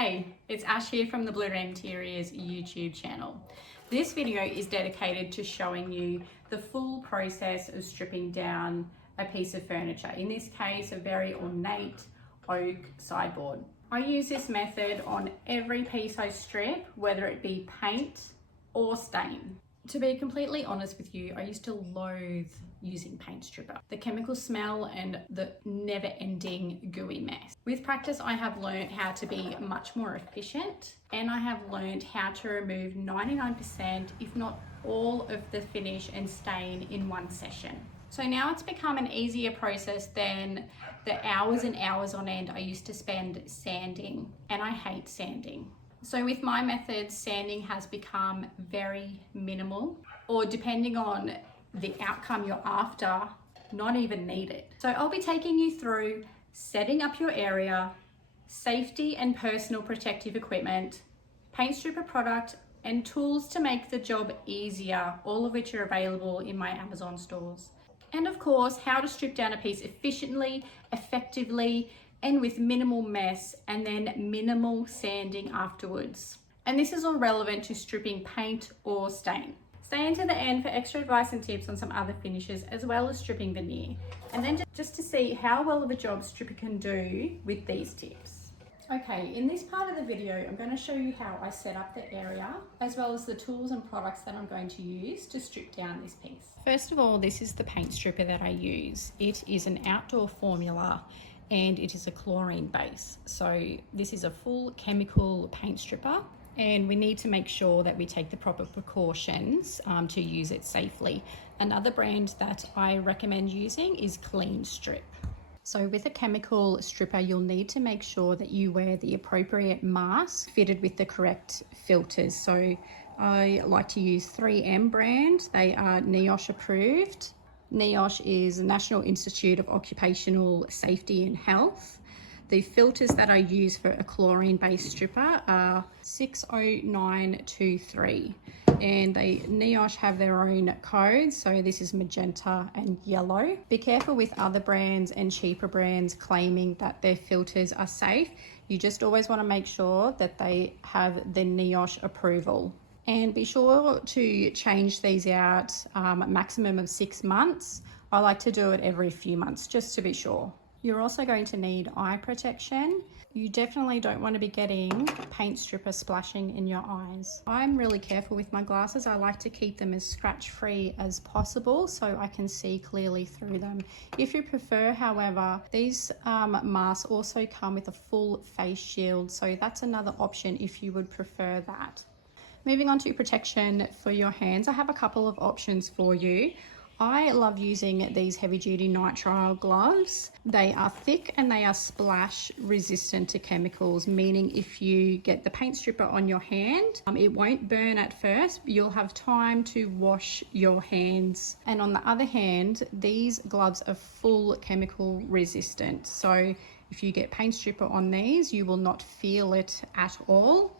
Hey, it's Ash here from the Blue Wren Interiors YouTube channel. This video is dedicated to showing you the full process of stripping down a piece of furniture, in this case a very ornate oak sideboard. I use this method on every piece I strip, whether it be paint or stain. To be completely honest with you, I used to loathe using paint stripper. The chemical smell and the never-ending gooey mess. With practice, I have learned how to be much more efficient, and I have learned how to remove 99%, if not all, of the finish and stain in one session. So now it's become an easier process than the hours and hours on end I used to spend sanding, and I hate sanding. So with my method, sanding has become very minimal, or depending on the outcome you're after, not even needed. So I'll be taking you through setting up your area, safety and personal protective equipment, paint stripper product, and tools to make the job easier, all of which are available in my Amazon stores. And of course, how to strip down a piece efficiently, effectively, and with minimal mess, and then minimal sanding afterwards. And this is all relevant to stripping paint or stain. Stay until the end for extra advice and tips on some other finishes, as well as stripping veneer. And then just to see how well of a job stripper can do with these tips. Okay, in this part of the video, I'm going to show you how I set up the area, as well as the tools and products that I'm going to use to strip down this piece. First of all, this is the paint stripper that I use. It is an outdoor formula, and it is a chlorine base. So this is a full chemical paint stripper, and we need to make sure that we take the proper precautions to use it safely. Another brand that I recommend using is Clean Strip. So with a chemical stripper, you'll need to make sure that you wear the appropriate mask fitted with the correct filters. So I like to use 3M brand. They are NIOSH approved. NIOSH is the National Institute of Occupational Safety and Health. The filters that I use for a chlorine-based stripper are 60923, and NIOSH have their own codes, so this is magenta and yellow. Be careful with other brands and cheaper brands claiming that their filters are safe. You just always want to make sure that they have the NIOSH approval. And be sure to change these out a maximum of 6 months. I like to do it every few months just to be sure. You're also going to need eye protection. You definitely don't want to be getting paint stripper splashing in your eyes. I'm really careful with my glasses. I like to keep them as scratch free as possible so I can see clearly through them. If you prefer, however, these masks also come with a full face shield, so that's another option if you would prefer that. Moving on to protection for your hands, I have a couple of options for you. I love using these heavy duty nitrile gloves. They are thick and they are splash resistant to chemicals, meaning if you get the paint stripper on your hand, it won't burn at first. You'll have time to wash your hands. And on the other hand, these gloves are full chemical resistant. So if you get paint stripper on these, you will not feel it at all.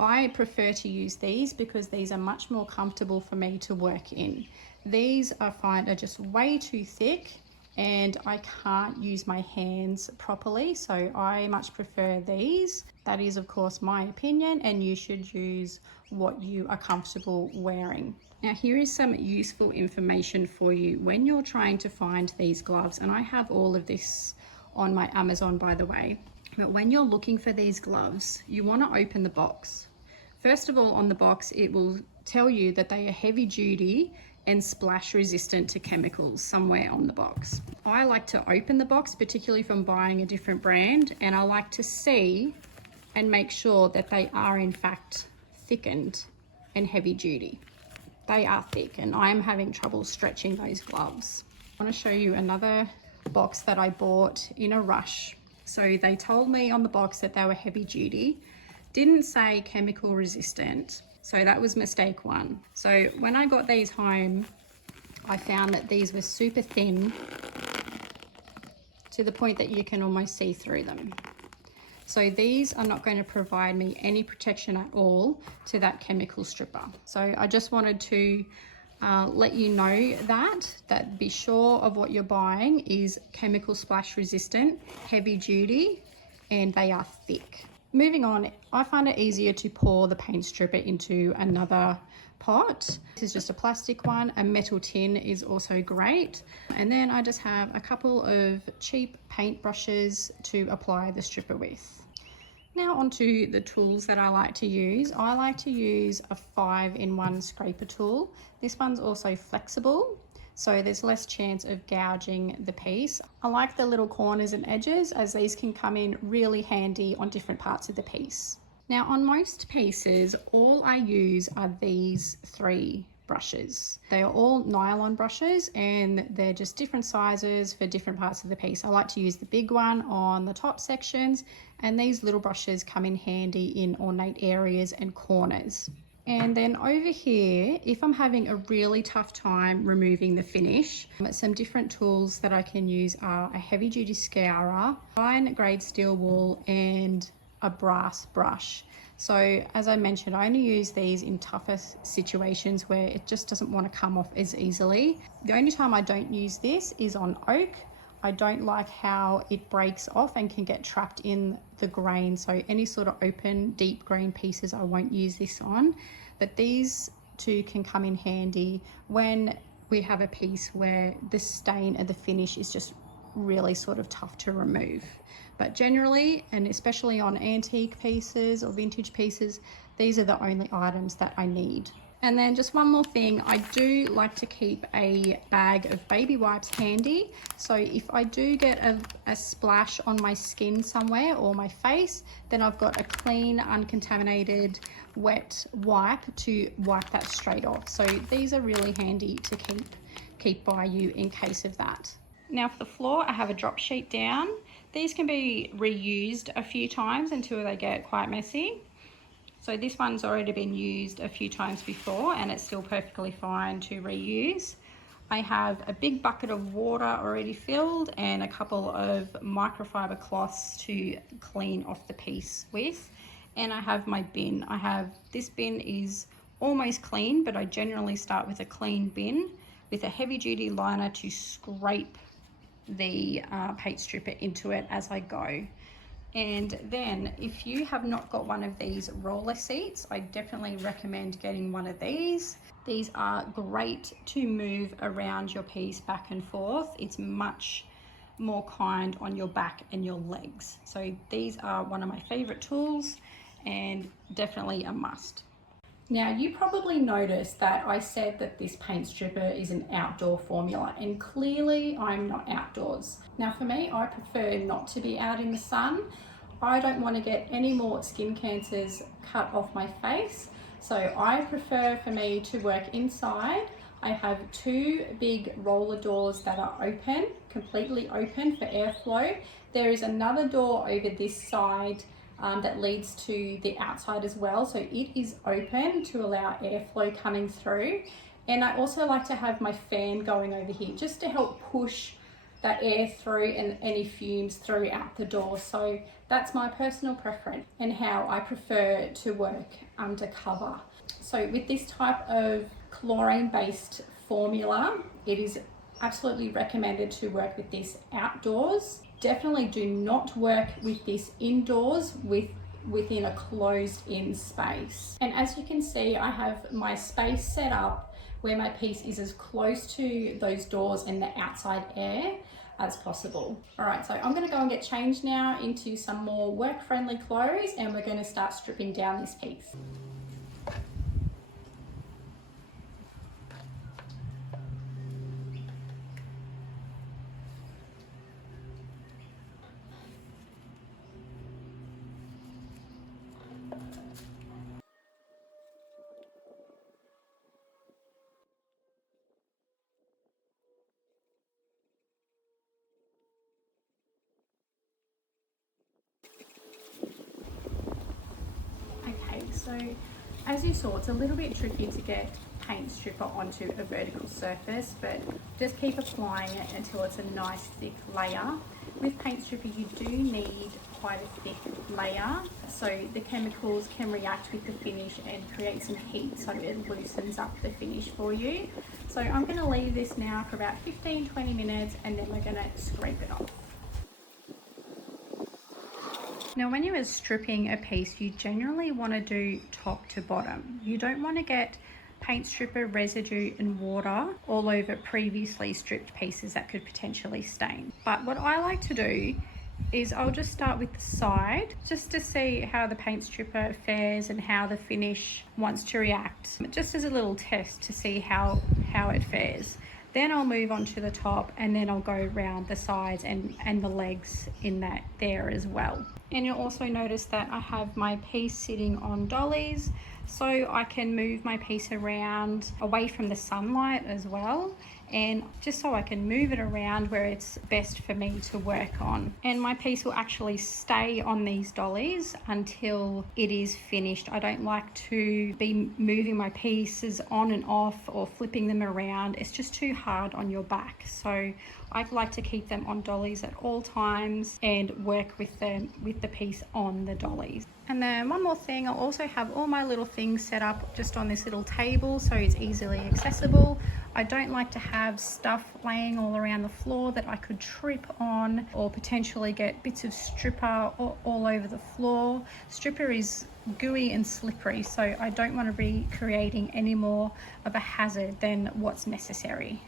I prefer to use these because these are much more comfortable for me to work in. These I find are just way too thick and I can't use my hands properly, so I much prefer these. That is of course my opinion, and you should use what you are comfortable wearing. Now here is some useful information for you when you're trying to find these gloves, and I have all of this on my Amazon by the way. But when you're looking for these gloves, you want to open the box. First of all, on the box, it will tell you that they are heavy duty and splash resistant to chemicals somewhere on the box. I like to open the box, particularly from buying a different brand, and I like to see and make sure that they are in fact thickened and heavy duty. They are thick and I am having trouble stretching those gloves. I want to show you another box that I bought in a rush. So they told me on the box that they were heavy duty, didn't say chemical resistant. So that was mistake one. So when I got these home, I found that these were super thin to the point that you can almost see through them. So these are not going to provide me any protection at all to that chemical stripper. So I just wanted to let you know that be sure of what you're buying is chemical splash resistant, heavy duty, and they are thick. Moving on, I find it easier to pour the paint stripper into another pot. This is just a plastic one. A metal tin is also great. And then I just have a couple of cheap paint brushes to apply the stripper with. Now onto the tools that I like to use. I like to use a 5-in-1 scraper tool. This one's also flexible, so there's less chance of gouging the piece. I like the little corners and edges, as these can come in really handy on different parts of the piece. Now on most pieces, all I use are these 3 brushes. They are all nylon brushes and they're just different sizes for different parts of the piece. I like to use the big one on the top sections, and these little brushes come in handy in ornate areas and corners. And then over here, if I'm having a really tough time removing the finish, some different tools that I can use are a heavy duty scourer, fine grade steel wool, and a brass brush. So as I mentioned, I only use these in tougher situations where it just doesn't want to come off as easily. The only time I don't use this is on oak. I don't like how it breaks off and can get trapped in the grain. So any sort of open, deep grain pieces, I won't use this on. But these two can come in handy when we have a piece where the stain and the finish is just really sort of tough to remove. But generally, and especially on antique pieces or vintage pieces, these are the only items that I need. And then just one more thing, I do like to keep a bag of baby wipes handy. So if I do get a splash on my skin somewhere or my face, then I've got a clean, uncontaminated, wet wipe to wipe that straight off. So these are really handy to keep by you in case of that. Now for the floor, I have a drop sheet down. These can be reused a few times until they get quite messy. So this one's already been used a few times before and it's still perfectly fine to reuse. I have a big bucket of water already filled and a couple of microfiber cloths to clean off the piece with. And I have my bin. This bin is almost clean, but I generally start with a clean bin with a heavy duty liner to scrape the paint stripper into it as I go. And then if you have not got one of these roller seats, I definitely recommend getting one of these. These are great to move around your piece back and forth. It's much more kind on your back and your legs. So these are one of my favorite tools and definitely a must. Now you probably noticed that I said that this paint stripper is an outdoor formula, and clearly I'm not outdoors. Now for me, I prefer not to be out in the sun. I don't want to get any more skin cancers cut off my face. So I prefer for me to work inside. I have 2 big roller doors that are open, completely open for airflow. There is another door over this side that leads to the outside as well, so it is open to allow airflow coming through. And I also like to have my fan going over here just to help push that air through and any fumes through out the door. So that's my personal preference and how I prefer to work undercover. So with this type of chlorine based formula, it is absolutely recommended to work with this outdoors. Definitely do not work with this indoors within a closed in space. And as you can see, I have my space set up where my piece is as close to those doors and the outside air as possible. All right, so I'm gonna go and get changed now into some more work-friendly clothes and we're gonna start stripping down this piece. Okay, so as you saw, it's a little bit tricky to get paint stripper onto a vertical surface, but just keep applying it until it's a nice thick layer. With paint stripper, you do need quite a thick layer, so the chemicals can react with the finish and create some heat, so it loosens up the finish for you. So I'm going to leave this now for about 15-20 minutes and then we're going to scrape it off. Now when you are stripping a piece, you generally want to do top to bottom. You don't want to get paint stripper residue and water all over previously stripped pieces that could potentially stain. But what I like to do is I'll just start with the side just to see how the paint stripper fares and how the finish wants to react, just as a little test to see how it fares. Then I'll move on to the top, and then I'll go around the sides and the legs in that there as well. And you'll also notice that I have my piece sitting on dollies, so I can move my piece around away from the sunlight as well, and just so I can move it around where it's best for me to work on. And my piece will actually stay on these dollies until it is finished. I don't like to be moving my pieces on and off or flipping them around. It's just too hard on your back. So I like to keep them on dollies at all times and work with them with the piece on the dollies. And then one more thing, I'll also have all my little things set up just on this little table so it's easily accessible. I don't like to have stuff laying all around the floor that I could trip on or potentially get bits of stripper all over the floor. Stripper is gooey and slippery, so I don't want to be creating any more of a hazard than what's necessary.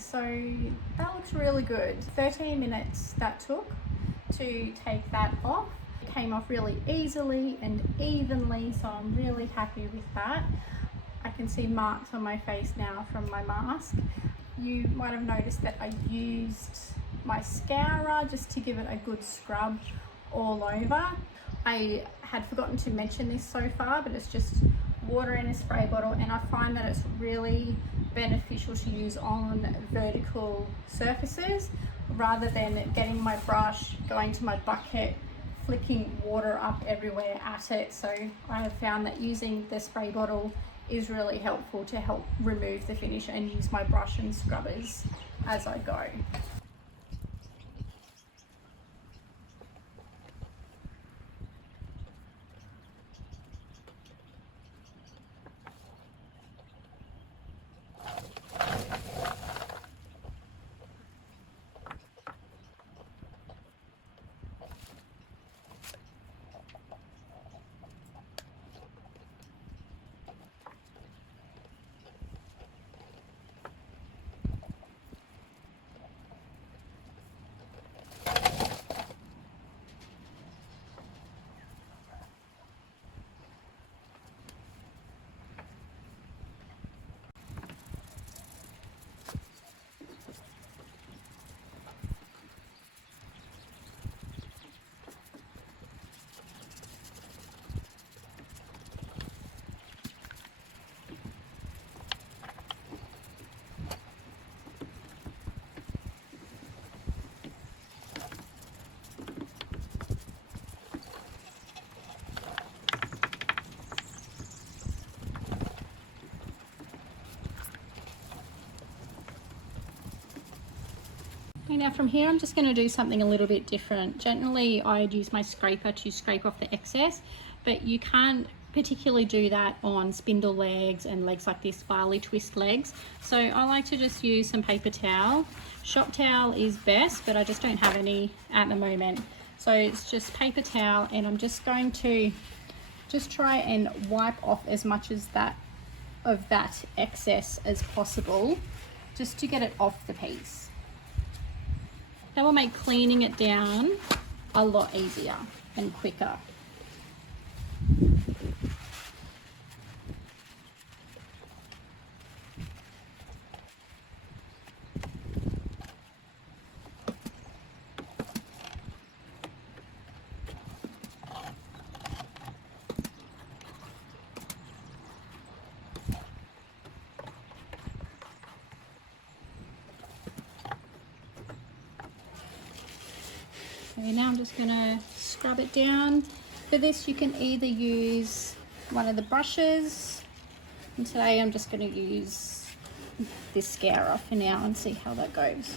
so that looks really good. 13 minutes that took to take that off. It came off really easily and evenly, so I'm really happy with that. I can see marks on my face now from my mask. You might have noticed that I used my scourer just to give it a good scrub all over. I had forgotten to mention this so far, but it's just water in a spray bottle, and I find that it's really beneficial to use on vertical surfaces rather than getting my brush, going to my bucket, flicking water up everywhere at it. So I have found that using the spray bottle is really helpful to help remove the finish and use my brush and scrubbers as I go. Now from here I'm just going to do something a little bit different. Generally I'd use my scraper to scrape off the excess, but you can't particularly do that on spindle legs and legs like this, barley twist legs. So I like to just use some paper towel. Shop towel is best, but I just don't have any at the moment. So it's just paper towel, and I'm just going to just try and wipe off as much as of that excess as possible, just to get it off the piece. That will make cleaning it down a lot easier and quicker. Okay, now I'm just going to scrub it down. For this you can either use one of the brushes, and today I'm just going to use this scourer for now and see how that goes.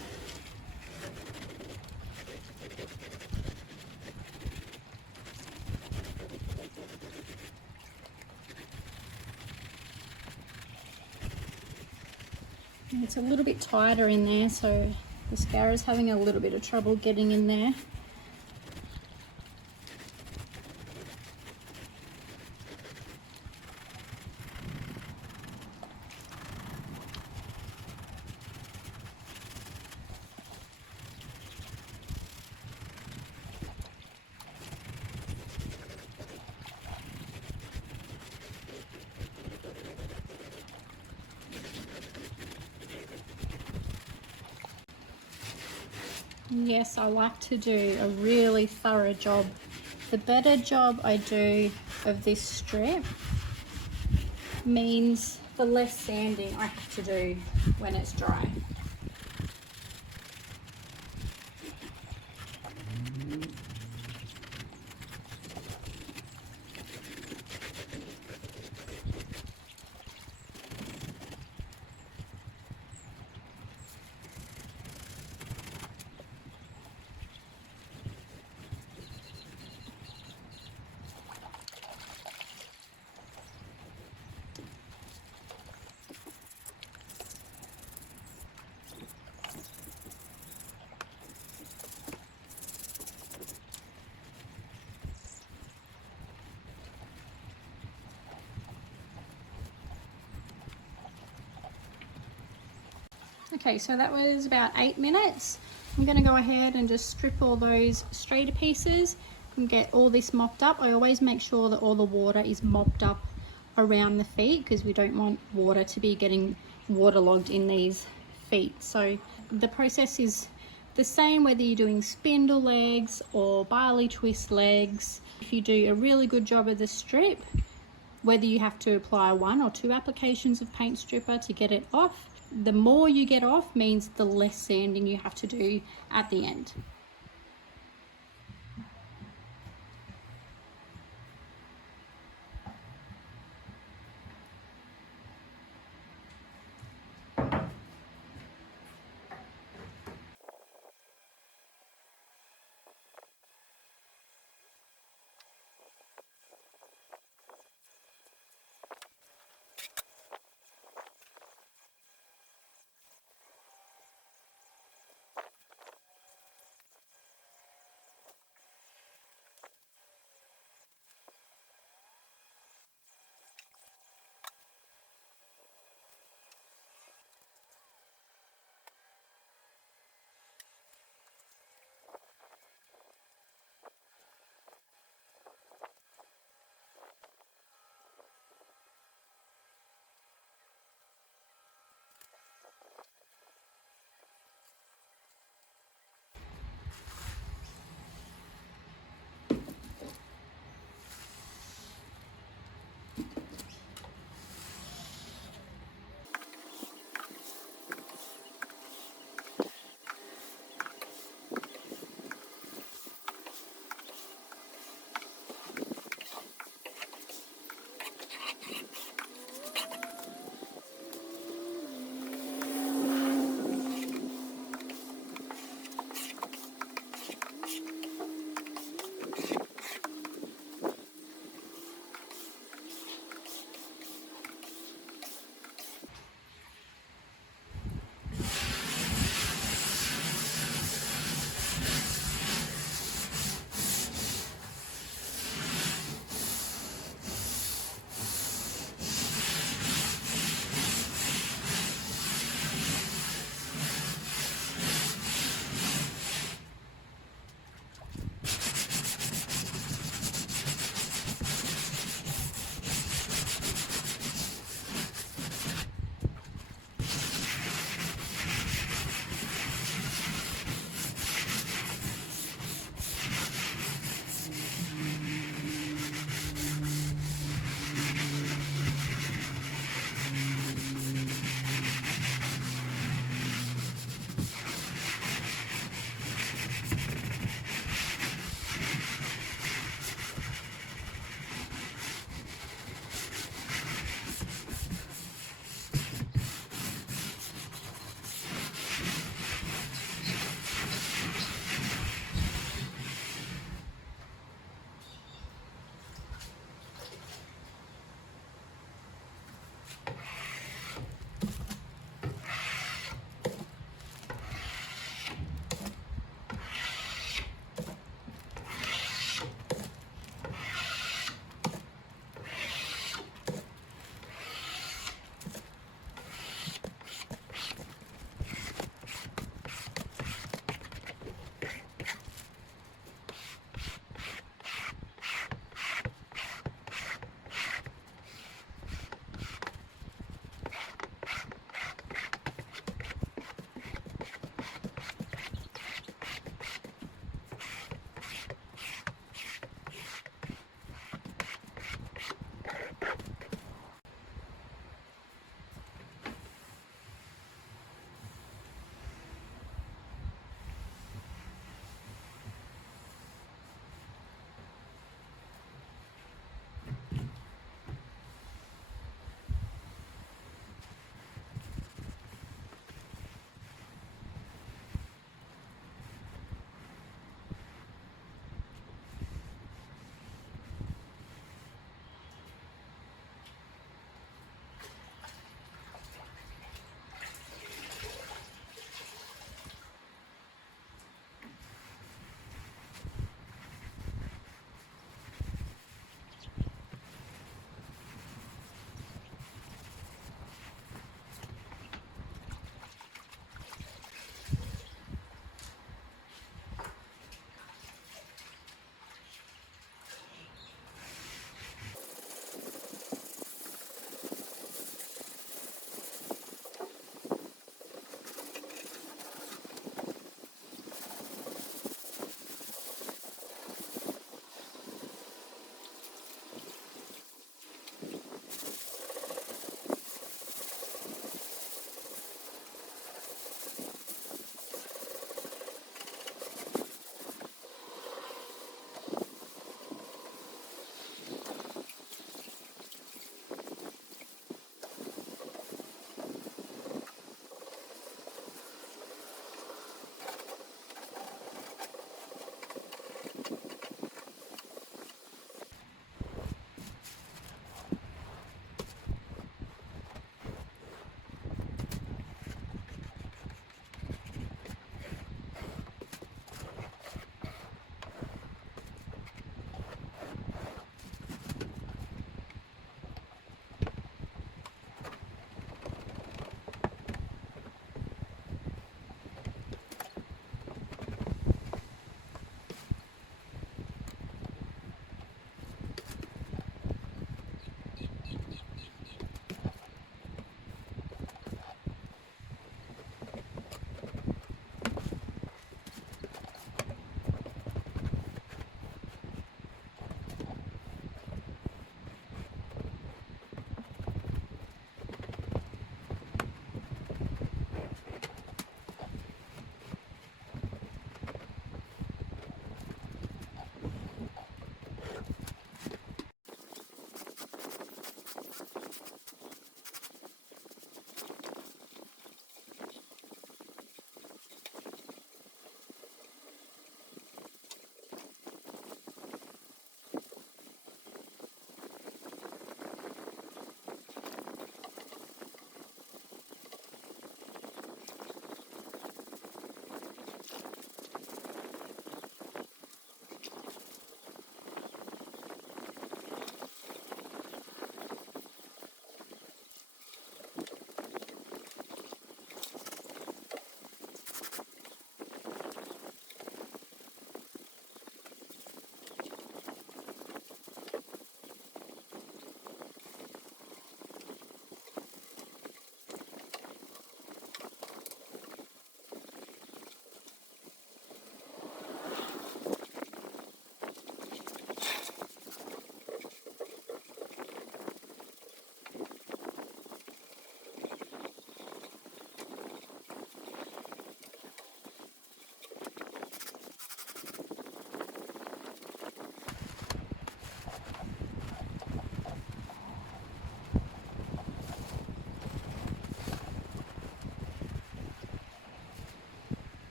It's a little bit tighter in there, so the scourer is having a little bit of trouble getting in there. Yes, I like to do a really thorough job. The better job I do of this strip means the less sanding I have to do when it's dry. Okay, so that was about 8 minutes. I'm going to go ahead and just strip all those straighter pieces and get all this mopped up. I always make sure that all the water is mopped up around the feet because we don't want water to be getting waterlogged in these feet. So the process is the same whether you're doing spindle legs or barley twist legs. If you do a really good job of the strip, whether you have to apply 1 or 2 applications of paint stripper to get it off, the more you get off means the less sanding you have to do at the end.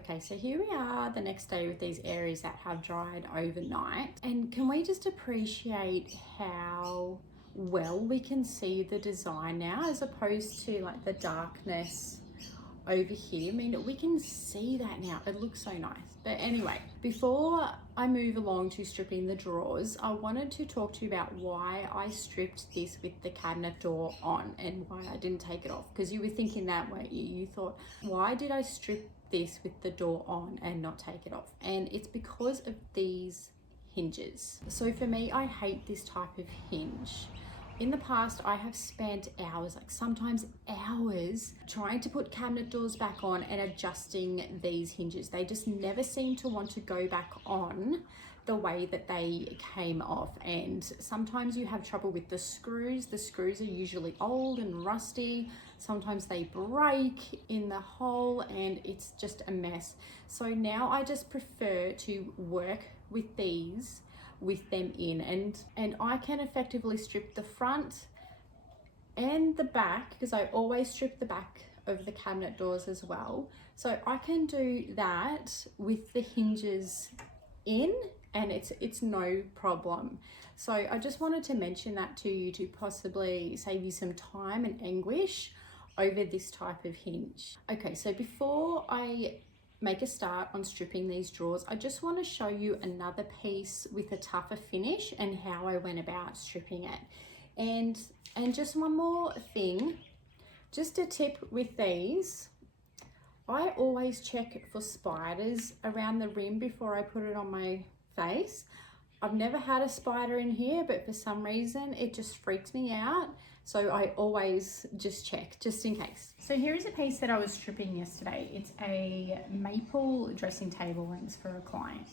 Okay, so here we are the next day with these areas that have dried overnight. And can we just appreciate how well we can see the design now as opposed to like the darkness over here? I mean, we can see that now. It looks so nice. But anyway, before I move along to stripping the drawers, I wanted to talk to you about why I stripped this with the cabinet door on and why I didn't take it off. Because you were thinking that, weren't you? You thought, why did I strip this with the door on and not take it off? And it's because of these hinges. So for me, I hate this type of hinge. In the past, I have spent hours, like sometimes hours, trying to put cabinet doors back on and adjusting these hinges. They just never seem to want to go back on the way that they came off. And sometimes you have trouble with the screws. The screws are usually old and rusty. Sometimes they break in the hole and it's just a mess. So now I just prefer to work with these with them in, and I can effectively strip the front and the back, because I always strip the back of the cabinet doors as well. So I can do that with the hinges in and it's no problem. So I just wanted to mention that to you to possibly save you some time and anguish over this type of hinge. Okay, so before I make a start on stripping these drawers, I just want to show you another piece with a tougher finish and how I went about stripping it. And just one more thing, just a tip with these, I always check for spiders around the rim before I put it on my face. I've never had a spider in here, but for some reason it just freaks me out. So I always just check, just in case. So here is a piece that I was stripping yesterday. It's a maple dressing table lens for a client.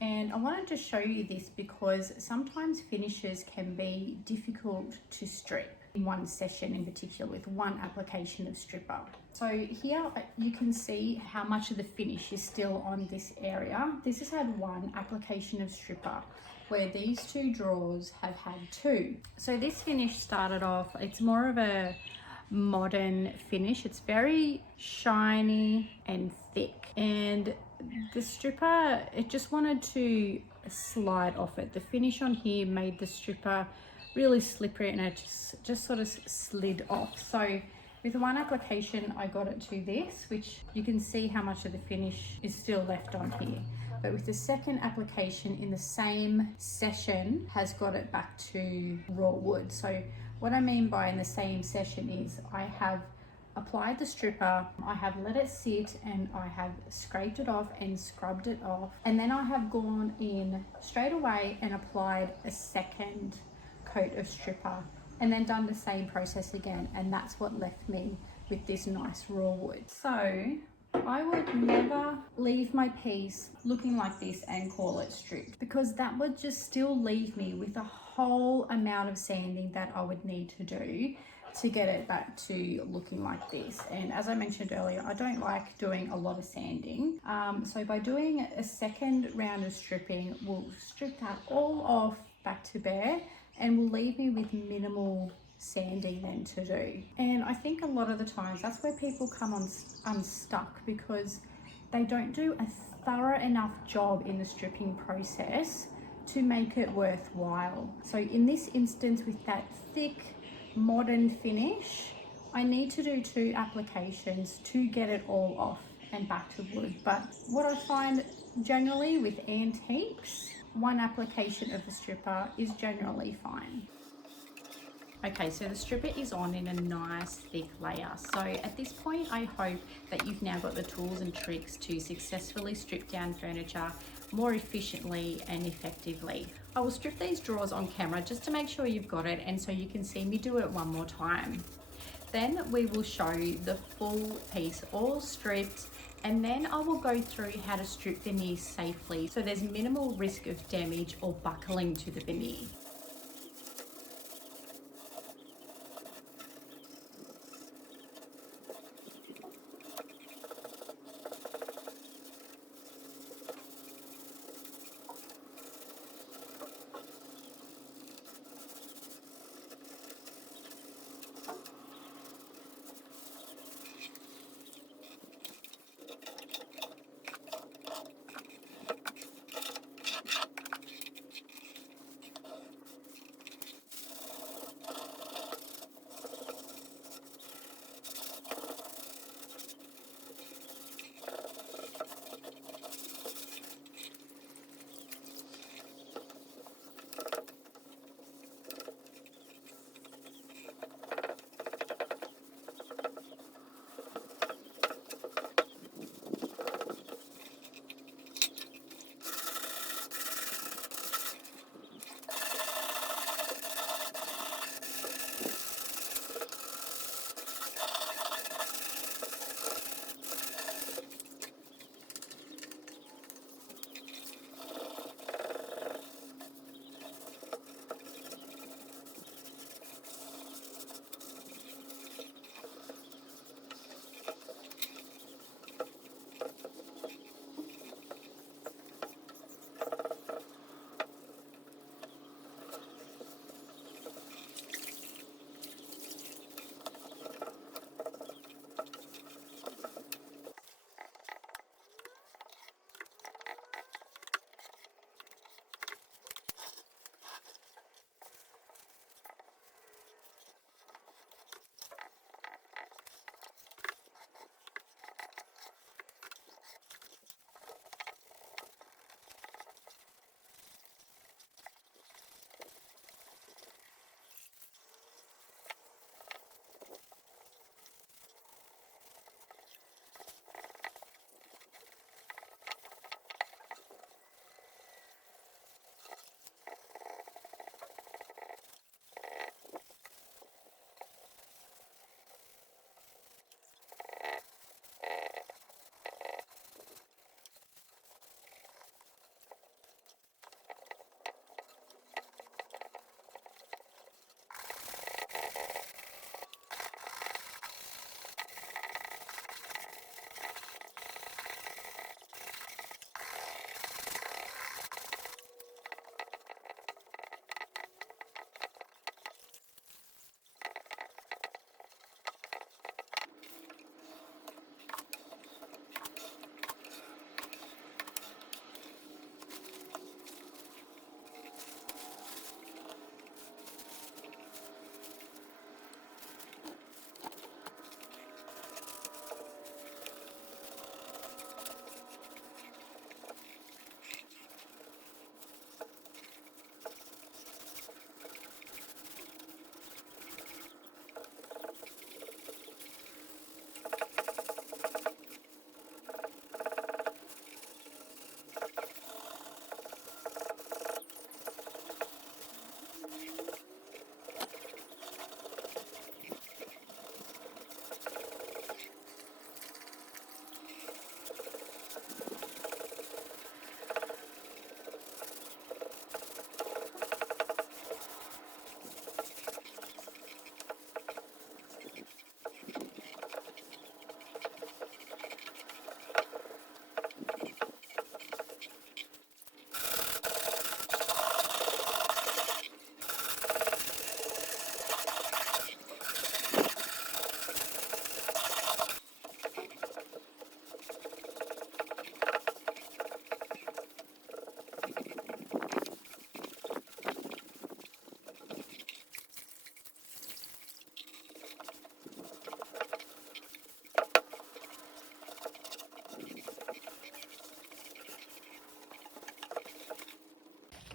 And I wanted to show you this because sometimes finishes can be difficult to strip in one session in particular with one application of stripper. So here you can see how much of the finish is still on this area. This has had one application of stripper, where these two drawers have had two. So this finish started off, it's more of a modern finish. It's very shiny and thick, and the stripper, it just wanted to slide off it. The finish on here made the stripper really slippery and it just sort of slid off. So with one application, I got it to this, which you can see how much of the finish is still left on here. But with the second application in the same session has got it back to raw wood. So what I mean by in the same session is I have applied the stripper, I have let it sit, and I have scraped it off and scrubbed it off. And then I have gone in straight away and applied a second coat of stripper and then done the same process again. And that's what left me with this nice raw wood. So I would never leave my piece looking like this and call it stripped, because that would just still leave me with a whole amount of sanding that I would need to do to get it back to looking like this. And as I mentioned earlier, I don't like doing a lot of sanding. So by doing a second round of stripping, we'll strip that all off back to bare and will leave me with minimal sanding then to do. And I think a lot of the times that's where people come unstuck, because they don't do a thorough enough job in the stripping process to make it worthwhile. So in this instance, with that thick modern finish, I need to do 2 applications to get it all off and back to wood. But what I find generally with antiques, 1 application of the stripper is generally fine. Okay, so the stripper is on in a nice thick layer. So at this point, I hope that you've now got the tools and tricks to successfully strip down furniture more efficiently and effectively. I will strip these drawers on camera just to make sure you've got it and so you can see me do it one more time. Then we will show you the full piece all stripped, and then I will go through how to strip veneer safely so there's minimal risk of damage or buckling to the veneer.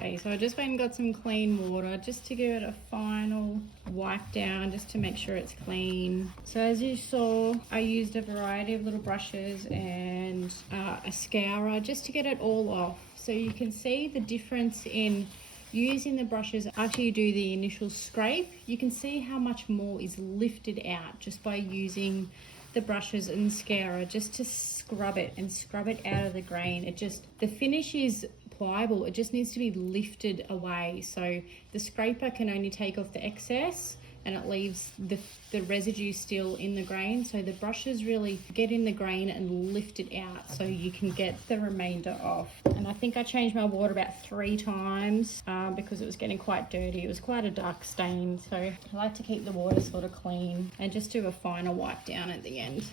Okay, so I just went and got some clean water just to give it a final wipe down, just to make sure it's clean. So as you saw, I used a variety of little brushes and a scourer just to get it all off. So you can see the difference in using the brushes after you do the initial scrape. You can see how much more is lifted out just by using the brushes and scourer just to scrub it out of the grain. The finish is pliable, it just needs to be lifted away. So the scraper can only take off the excess and it leaves the residue still in the grain. So the brushes really get in the grain and lift it out so you can get the remainder off. And I think I changed my water about 3 times because it was getting quite dirty. It was quite a dark stain. So I like to keep the water sort of clean and just do a final wipe down at the end.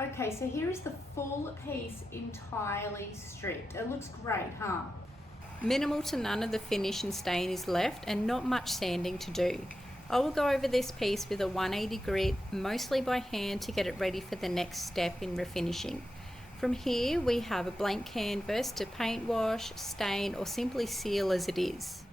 Okay, so here is the full piece entirely stripped. It looks great, huh? Minimal to none of the finish and stain is left and not much sanding to do. I will go over this piece with a 180 grit, mostly by hand, to get it ready for the next step in refinishing. From here we have a blank canvas to paint wash, stain or simply seal as it is.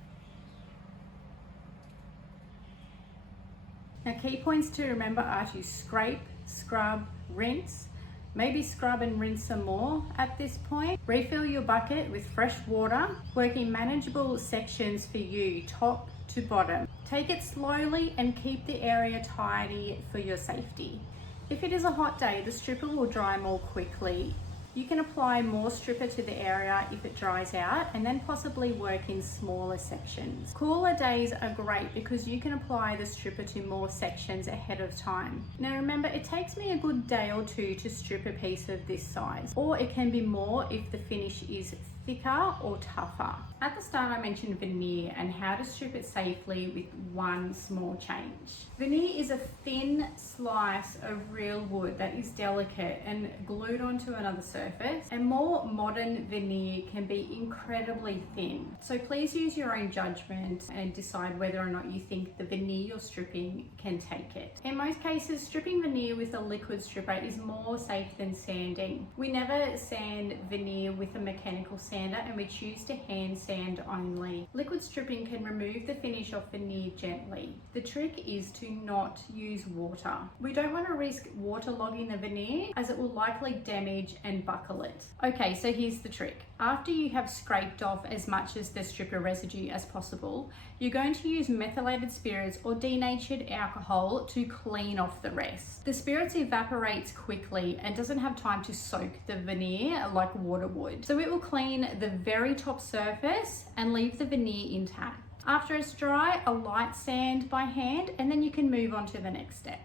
Now key points to remember are to scrape, scrub, rinse, maybe scrub and rinse some more at this point. Refill your bucket with fresh water, work in manageable sections for you, top to bottom. Take it slowly and keep the area tidy for your safety. If it is a hot day, the stripper will dry more quickly. You can apply more stripper to the area if it dries out and then possibly work in smaller sections. Cooler days are great because you can apply the stripper to more sections ahead of time. Now remember, it takes me a good day or 2 to strip a piece of this size, or it can be more if the finish is thicker or tougher. At the start I mentioned veneer and how to strip it safely with one small change. Veneer is a thin slice of real wood that is delicate and glued onto another surface, and more modern veneer can be incredibly thin. So please use your own judgment and decide whether or not you think the veneer you're stripping can take it. In most cases, stripping veneer with a liquid stripper is more safe than sanding. We never sand veneer with a mechanical sander and we choose to hand sand only. Liquid stripping can remove the finish off veneer gently. The trick is to not use water. We don't want to risk waterlogging the veneer as it will likely damage and buckle it. Okay, so here's the trick. After you have scraped off as much as the stripper residue as possible, you're going to use methylated spirits or denatured alcohol to clean off the rest. The spirits evaporates quickly and doesn't have time to soak the veneer like water would. So it will clean the very top surface and leave the veneer intact. After it's dry, a light sand by hand and then you can move on to the next step.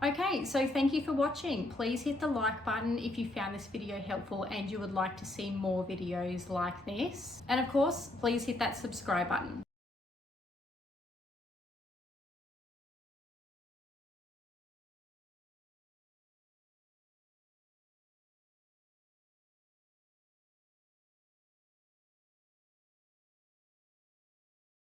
Okay, so thank you for watching. Please hit the like button if you found this video helpful and you would like to see more videos like this. And of course, please hit that subscribe button.